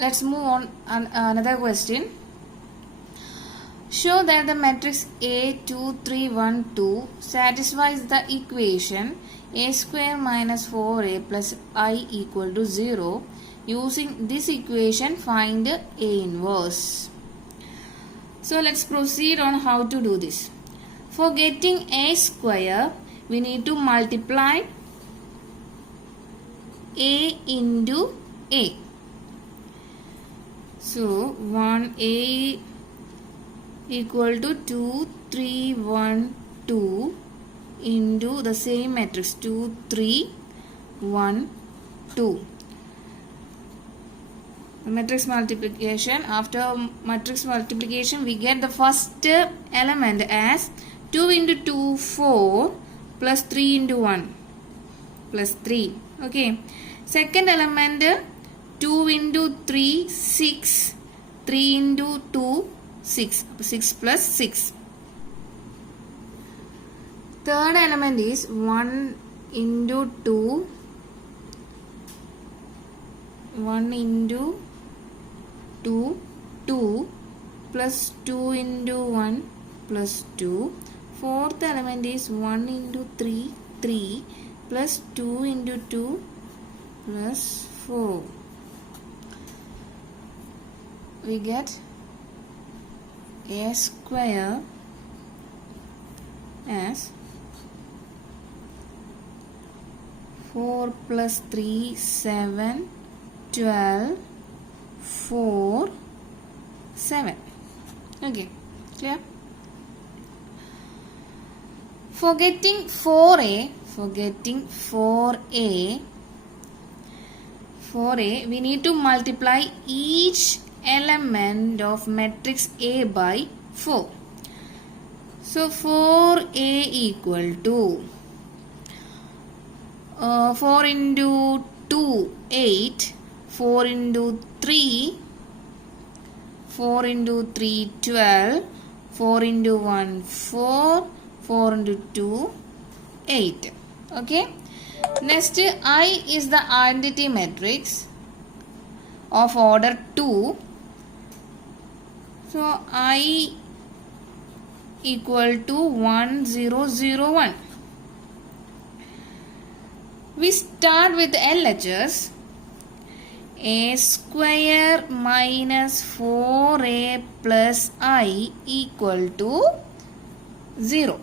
let's move on another question. Show that the matrix A 2 3 1 2 satisfies the equation a square minus 4a plus I equal to 0. Using this equation, find A inverse. So let's proceed on how to do this. For getting a square, we need to multiply a into a. So 1a equal to 2 3 1 2 into the same matrix 2 3 1 2. The matrix multiplication. After matrix multiplication, we get the first element as 2 into 2 4 plus 3 into 1 plus 3. Okay. Second element 2 into 3 6, 3 into 2 6, 6 plus 6. Third element is 1 into 2, 1 into 2, 2 plus 2 into 1 plus 2. Fourth element is 1 into 3, 3 plus 2 into 2 plus 4. We get a square as 4 plus 3 7 12 4 7. Okay, clear? For getting 4a, we need to multiply each element of matrix A by 4. So 4a equal to 4 into 2 8, 4 into 3 4 into 3 12, 4 into 1 4, 4 into 2 8. Okay. Next, I is the identity matrix of order 2. So I equal to 1 0 0 1. We start with LHS. A square minus 4a plus I equal to 0.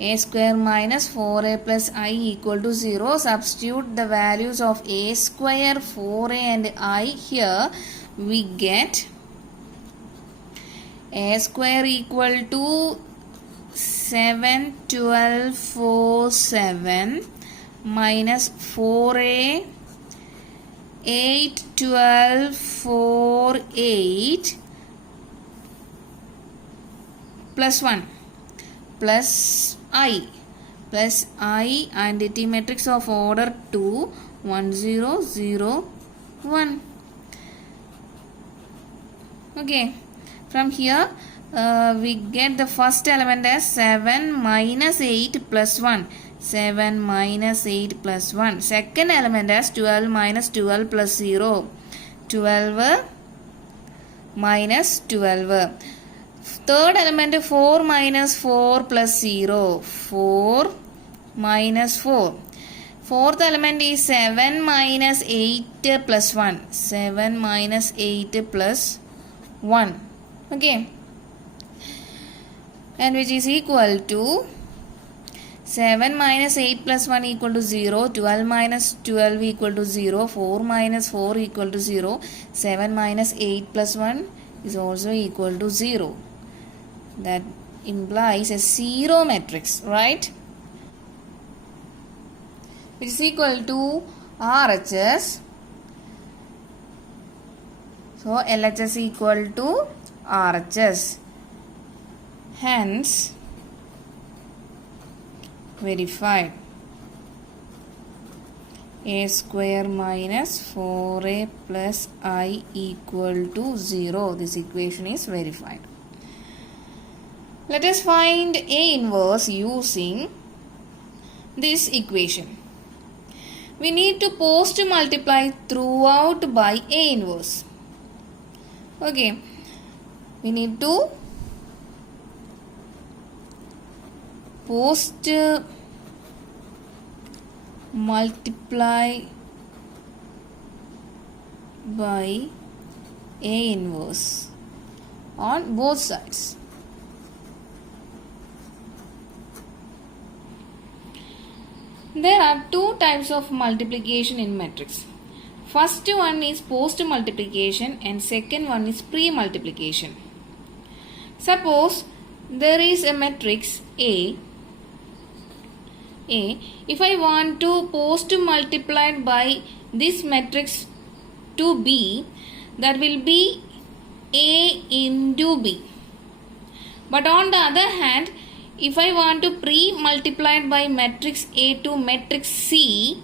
A square minus 4a plus I equal to 0. Substitute the values of a square, 4a and I here. We get a square equal to 7 12 4 7 minus 4a 8 12 4 8 plus 1 plus I identity matrix of order 2 1 0 0 1. Okay, from here we get the first element as 7 minus 8 plus 1. 7 minus 8 plus 1. Second element as 12 minus 12 plus 0. 12 minus 12. Third element 4 minus 4 plus 0. 4 minus 4. Fourth element is 7 minus 8 plus 1. 7 minus 8 plus 1. Okay. And which is equal to 7 minus 8 plus 1 equal to 0, 12 minus 12 equal to 0, 4 minus 4 equal to 0, 7 minus 8 plus 1 is also equal to 0. That implies a 0 matrix, right? Which is equal to RHS. So LHS equal to RHS. Hence, verified. A square minus 4a plus I equal to 0. This equation is verified. Let us find A inverse using this equation. we need to post multiply throughout by A inverse. Okay, we need to post multiply by A inverse on both sides. There are two types of multiplication in matrix. First one is post multiplication and second one is pre-multiplication. Suppose there is a matrix A. If I want to post multiply by this matrix to B, that will be A into B. But on the other hand, if I want to pre-multiply by matrix A to matrix C,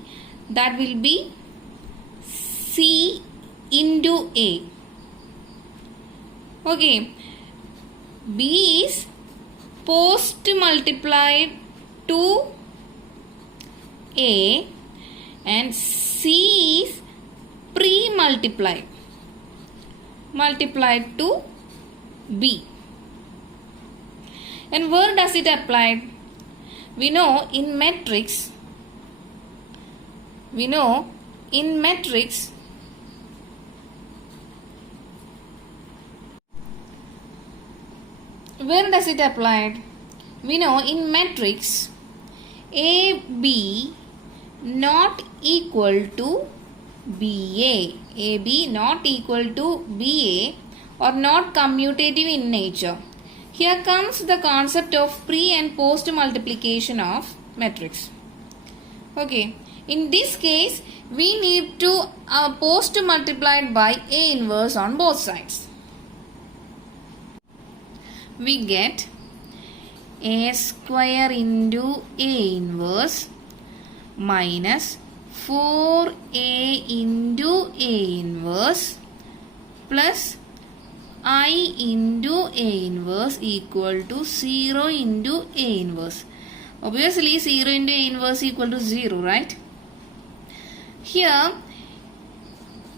that will be C into A. Okay, B is post multiplied to A and C is pre-multiplied to B. And where does it apply? We know in matrix, where does it apply? We know in matrix AB not equal to BA. AB not equal to BA or not commutative in nature. Here comes the concept of pre and post multiplication of matrix. Okay, in this case we need to post multiplied by A inverse on both sides. We get A square into A inverse minus 4A into A inverse plus I into A inverse equal to 0 into A inverse. Obviously 0 into A inverse equal to 0, right? Here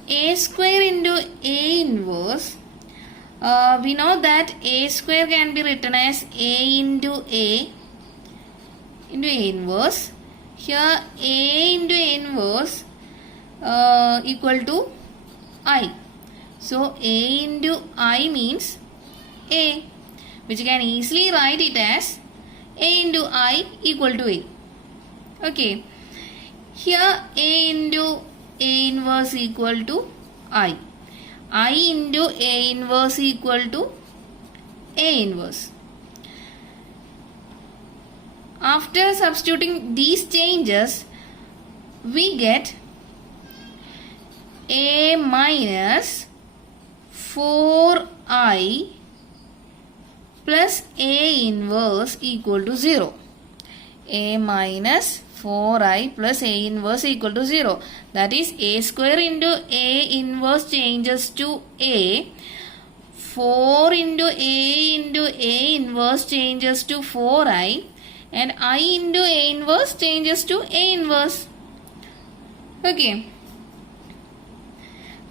A square into A inverse, we know that A square can be written as A into A inverse. Here A into A inverse equal to I. So A into I means A, which can easily write it as A into I equal to A. Okay. Here A into A inverse equal to I. I into A inverse equal to A inverse. After substituting these changes, we get A minus 4I plus A inverse equal to 0. A minus 4I plus A inverse equal to 0. That is A square into A inverse changes to A. 4 into A inverse changes to 4I. And I into A inverse changes to A inverse. Okay.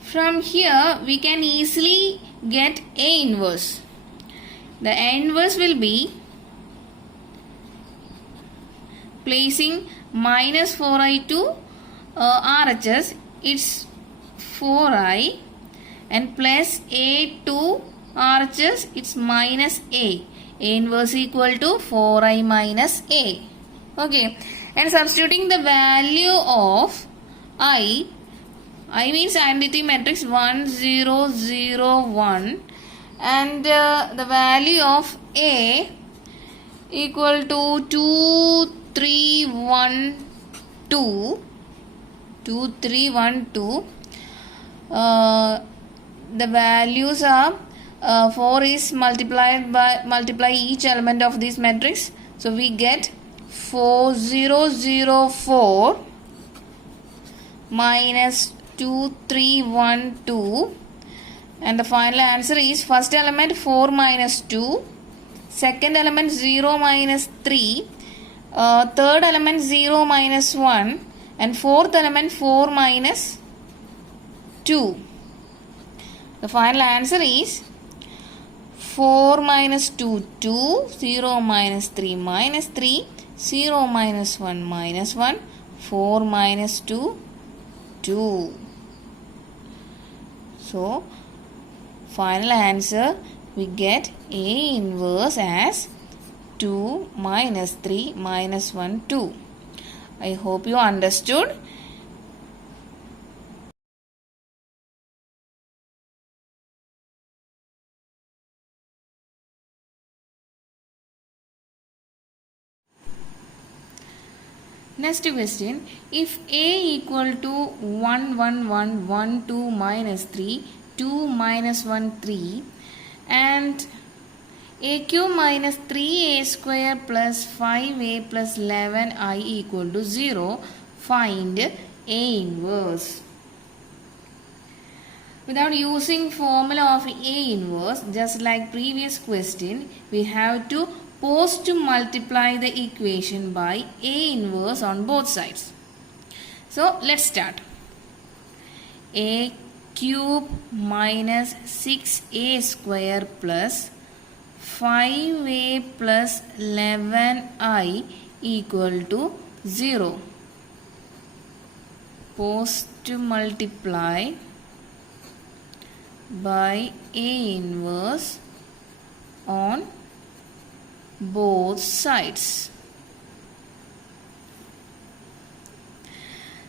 From here we can easily get A inverse. The A inverse will be placing minus 4I to RHS, it's 4I, and plus A to RHS, it's minus A. A inverse equal to 4I minus A. Okay, and substituting the value of I means identity matrix 1 0 0 1, and the value of A equal to 2 3 1 2. The values are 4 is multiply each element of this matrix. So we get 4004 minus 2312, and the final answer is first element 4 minus 2, second element 0 minus 3, third element 0 minus 1, And fourth element 4 minus 2. The final answer is 4 minus 2, 2, 0 minus 3, minus 3, 0 minus 1, minus 1, 4 minus 2, 2. So, final answer we get A inverse as 2 minus 3 minus 1, 2. I hope you understood. Next question, if A equal to 1, 1, 1, 1, 2 minus 3, 2 minus 1, 3 and A cube minus 3A square plus 5A plus 11I equal to 0, find A inverse. Without using formula of A inverse, just like previous question, we have to post to multiply the equation by A inverse on both sides. So let's start. A cube minus 6A square plus 5A plus 11I equal to 0. Post to multiply by A inverse on both sides.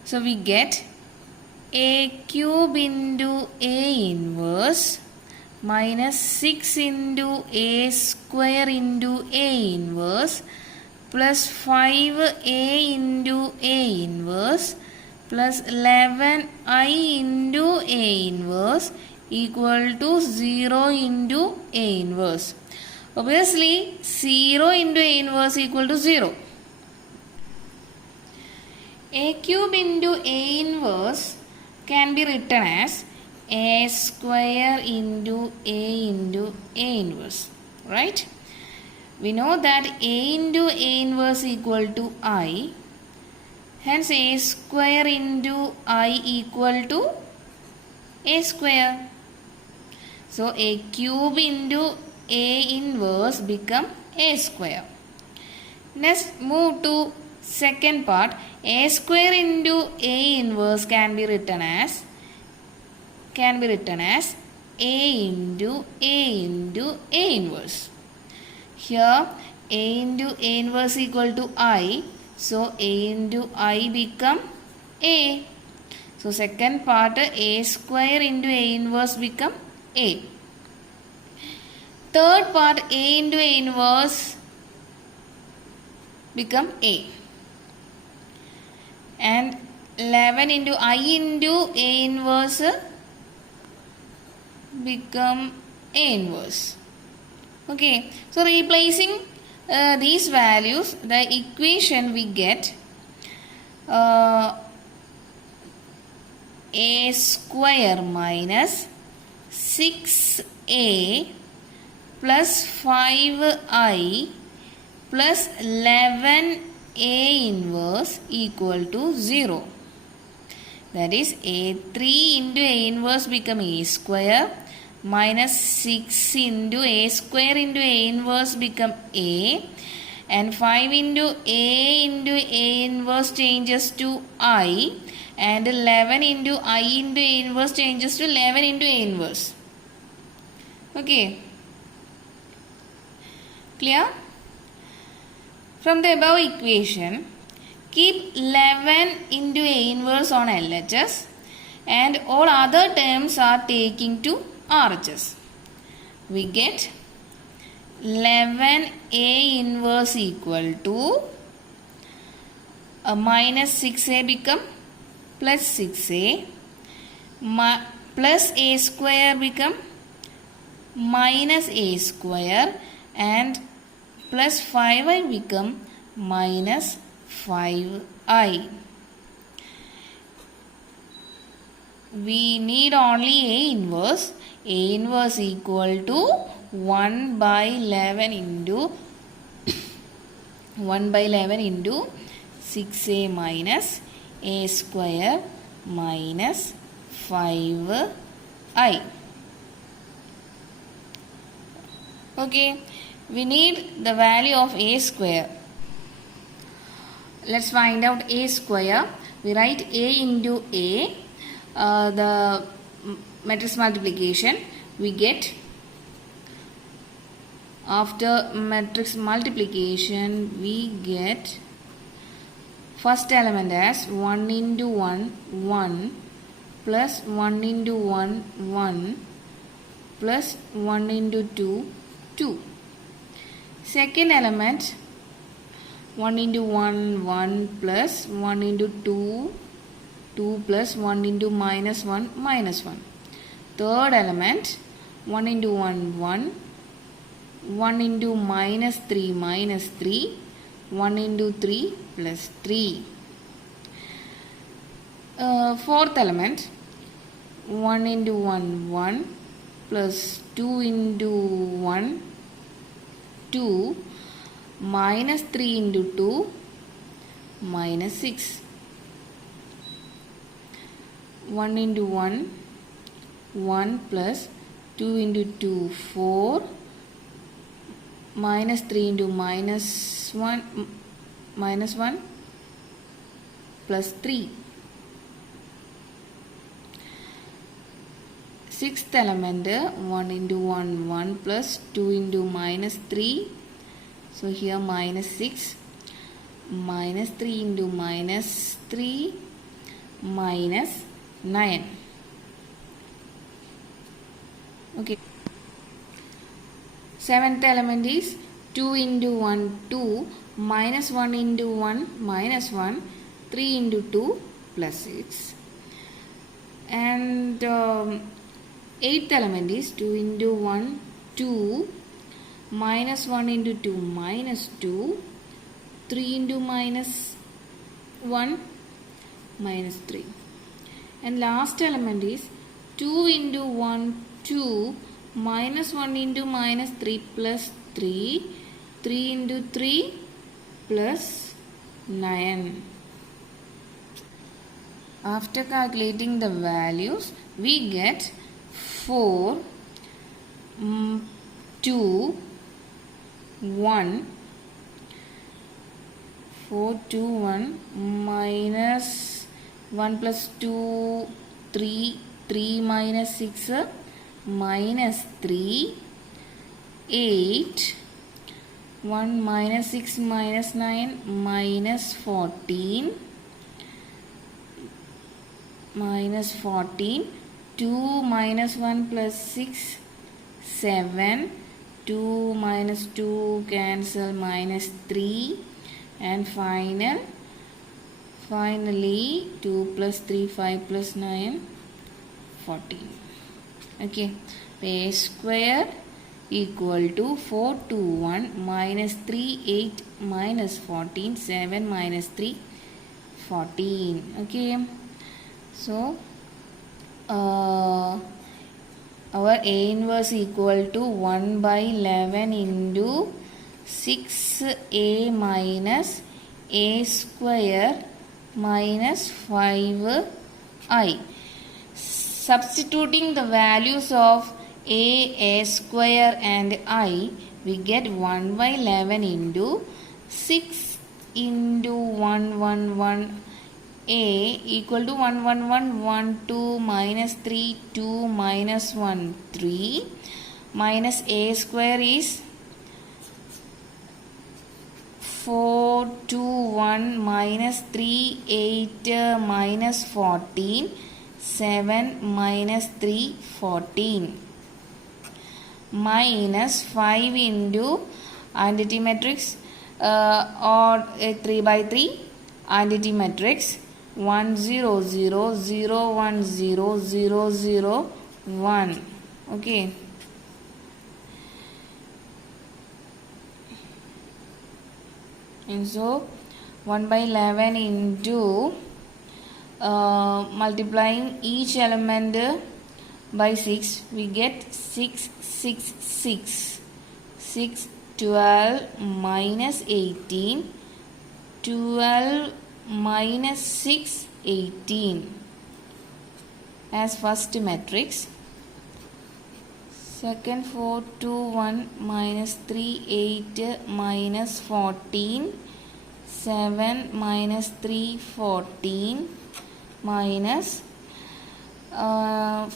So we get A cube into A inverse minus 6 into A square into A inverse plus 5A into A inverse plus 11I into A inverse equal to 0 into A inverse. Obviously, 0 into A inverse equal to 0. A cube into A inverse can be written as A square into A inverse. Right? We know that A into A inverse equal to I. Hence, A square into I equal to A square. So, A cube into A inverse become A square. Next, move to second part. A square into A inverse can be written as A into A inverse. Here, A into A inverse equal to I. So, A into I become A. So, second part A square into A inverse become A. Third part A into A inverse become A. And 11 into I into A inverse become A inverse. Okay. So, replacing these values, the equation we get A square minus 6A plus 5I plus 11A inverse equal to 0. That is A3 into A inverse become A square minus 6 into A square into A inverse become A, and 5 into A inverse changes to I, and 11 into I into A inverse changes to 11 into A inverse. Okay. Clear? From the above equation, keep 11 into A inverse on LHS and all other terms are taking to RHS. We get 11A inverse equal to minus 6A become plus 6A, plus A square become minus A square, and plus 5I become minus 5I. We need only A inverse. A inverse equal to 1 by 11 into 1 by 11 into 6A minus a square minus 5i. Okay, we need the value of a square. Let's find out a square. We write a into a, the matrix multiplication. We get, after matrix multiplication, we get first element as 1 into 1, 1, plus 1 into 1, 1, plus 1 into 2, 2. Second element, 1 into 1, 1, plus 1 into 2, 2, plus 1 into minus 1, minus 1. Third element, 1 into 1, 1, 1 into minus 3, minus 3, 1 into 3, plus 3. Fourth element, 1 into 1, 1, plus 2 into 1, 2, minus 3 into 2, minus 6. 1 into 1, 1, plus 2 into 2, 4, minus 3 into minus 1, plus 3. Sixth element, 1 into 1, 1, plus 2 into minus 3. So here minus 6, minus 3 into minus 3, minus 9. Okay. Seventh element is 2 into 1, 2, minus 1 into 1, minus 1, 3 into 2, plus 6. And eighth element is 2 into 1, 2, minus 1 into 2, minus 2, 3 into minus 1, minus 3. And last element is 2 into 1, 2, minus 1 into minus 3, plus 3, 3 into 3, plus 9. After calculating the values, we get 4, 2, 1, 4, 2, 1, minus 1 plus 2, 3, 3 minus 6, minus 3, 8, 1 minus 6 minus 9, minus 14, minus 14, 2 minus 1 plus 6, 7, 2 minus 2 cancel, minus 3, and finally 2 plus 3, 5 plus 9, 14. Okay, a square equal to 4, 2, 1, minus 3, 8, minus 14, 7, minus 3, 14. Okay, so our A inverse equal to 1 by 11 into 6A minus A square minus 5I. Substituting the values of A square and I, we get 1 by 11 into 6 into 1, 1, 1, A equal to 1, 1, 1, 1, 2, minus 3, 2, minus 1, 3, minus A square is 4, 2, 1, minus 3, 8, minus 14, 7, minus 3, 14, minus 5 into identity matrix or 3 by 3 identity matrix, 1, 0, 0, 0, 1, 0, 0, 0, 1. Okay. And so 1 by 11 into multiplying each element by 6, we get 6, 6, 6. 6, 12 minus 18, 12 minus 6, 18 as first matrix. Second 4, 2, 1 minus 3, 8 minus 14, 7 minus 3, 14 minus 5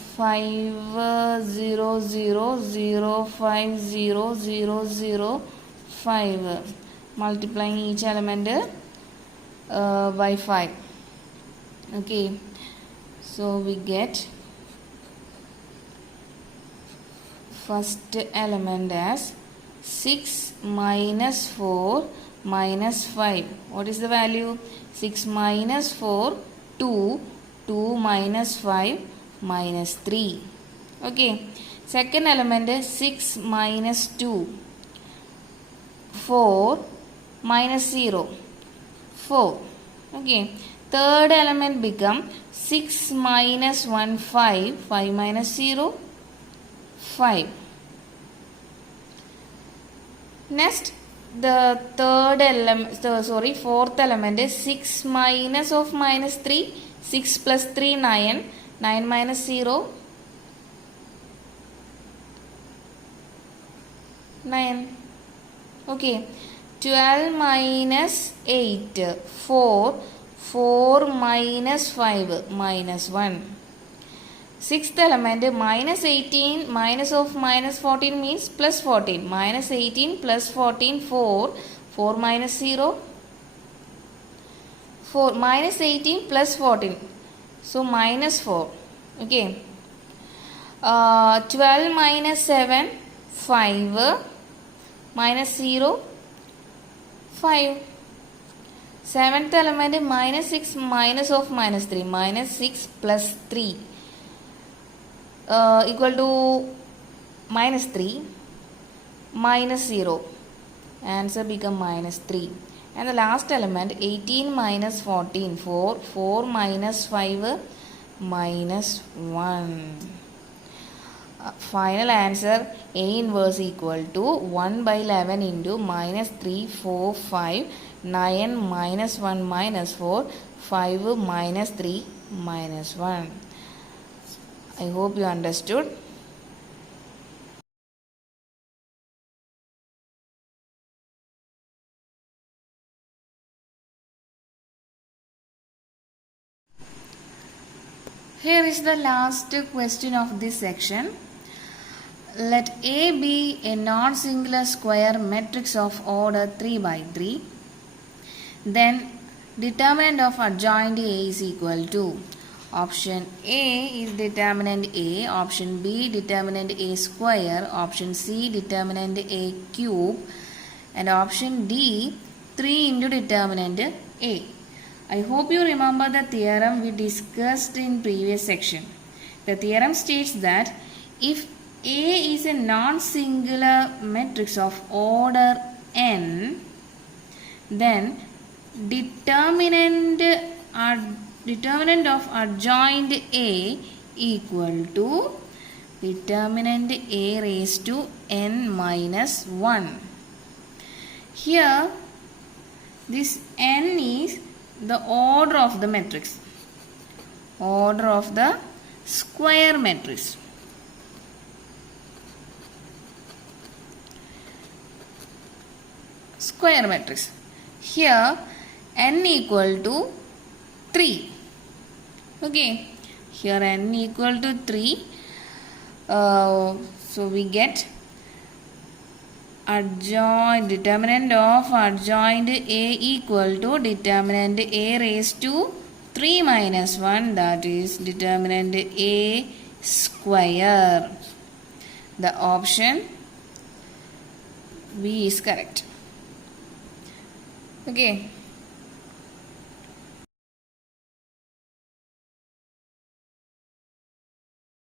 0 0 0 5 0 0 0 5, multiplying each element by 5. Okay, so we get first element as 6 minus 4 minus 5. What is the value? 6 minus 4, 2. 2 minus 5 minus 3. Okay. Second element is 6 minus 2. 4 minus 0. 4. Okay. Third element become 6 minus 1, 5. 5 minus 0, 5. Next, the fourth element is 6 minus of minus 3. 6 plus 3, 9. 9 minus 0, 9. Okay. 12 minus 8, 4. 4 minus 5, minus 1. Sixth element, minus 18, minus of minus 14 means plus 14. Minus 18 plus 14, 4. 4 minus 0, 4. Minus 18 plus 14. So, minus 4. Okay. 12 minus 7, 5. Minus 0, 5. Seventh element, minus 6, minus of minus 3. Minus 6 plus 3. Equal to minus 3, minus 0. Answer become minus 3. And the last element, 18 minus 14, 4. 4 minus 5, minus 1. Final answer, A inverse equal to 1 by 11 into minus 3, 4, 5, 9 minus 1 minus 4, 5 minus 3 minus 1. I hope you understood. Here is the last question of this section. Let A be a non-singular square matrix of order 3 by 3. Then determinant of adjoint A is equal to option A is determinant A, option B determinant A square, option C determinant A cube, and option D 3 into determinant A. I hope you remember the theorem we discussed in previous section. The theorem states that if A is a non-singular matrix of order n, then determinant of adjoint A equal to determinant A raised to n minus 1. Here, this n is the order of the matrix, order of the square matrix. Square matrix. Here n equal to 3. Okay. Here n equal to 3. So we get determinant of adjoint A equal to determinant A raised to 3 minus 1, that is determinant A square. The option B is correct. Okay.